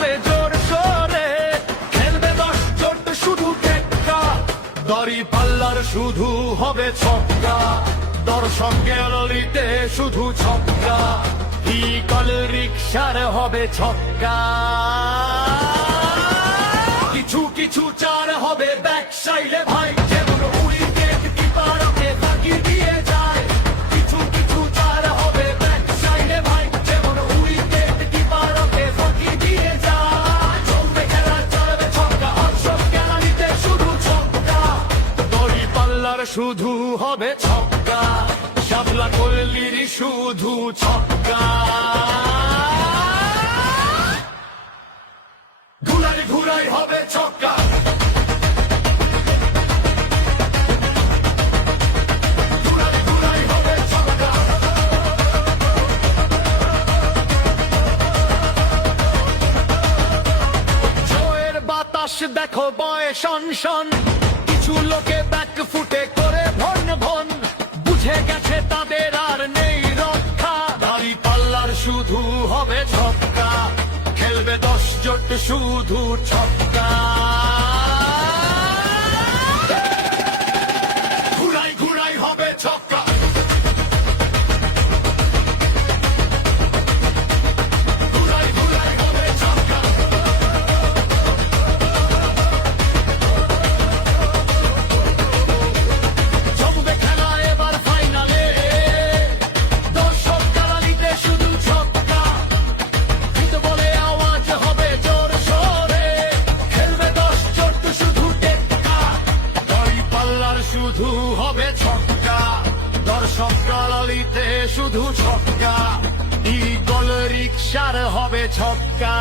হবে জোর সোরে, খেলবে 10 জোট শুধু টেক্কা, দড়ি পাল্লার শুধু হবে ছক্কা, দর্শক গ্যালারিতে শুধু ছক্কা, ইগল রিকশার হবে ছক্কা। কিছু কিছু চার হবে ব্যাক সাইডে ভাই, যেমন উইকেট কিপারকে ফাঁকি দিয়ে যায়। কিছু কিছু চার হবে ব্যাক সাইডে ভাই, যেমন উইকেট কিপারকে ফাঁকি দিয়ে যায়। চলবে খেলা চলবে ছক্কা, দর্শক গ্যালারিতে শুধু ছক্কা, দড়ি পাল্লার শুধু হবে ছক্কা, শাপলা কল্লির শুধু ছক্কা। ঘুরাই ঘুরাই হবে ছক্কা, ঘুরাই ঘুরাই হবে ছক্কা। জয়ের বাতাস দেখো বয় শন শন, কিছু লোকে ব্যাক ফুটে করে ভন ভন, বুঝে গেছে তাদের আর নেই রক্ষা, দাড়ি পাল্লার শুধু হবে ছক্কা, খেলবে 10 জোট শুধু ছক্কা। ঘুরাই ঘুরাই হবে ছক্কা, ঘুরাই ঘুরাই হবে ছক্কা। জমবে খেলা এবার ফাইনালে, দর্শক গ্যালারিতে শুধু ছক্কা, বলে আওয়াজ হবে জোর সোরে, খেলবে 10 জোট শুধু টেক্কা, দড়ি পাল্লার শুধু হবে ছক্কা, দর্শক গ্যালারিতে শুধু ছক্কা, ইগল রিকশার হবে ছক্কা।